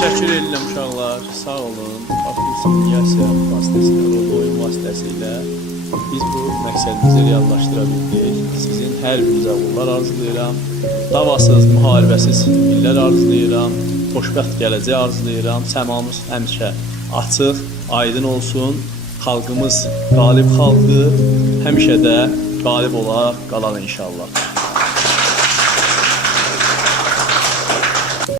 Təşəkkür edirəm uşaqlar, sağ olun. Aktiv vasitəsilə, oyun vasitəsilə biz bu məqsədimizi reallaşdıra bildik. Sizin hər birinizə uğurlar arzulayıram. Davasız, müharibəsiz illər arzulayıram. Xoşbəxt gələcək arzulayıram. Səmamız həmişə açıq, aydın olsun. Xalqımız qalib xalqdır. Həmişə də qalib olaraq qalar inşallah.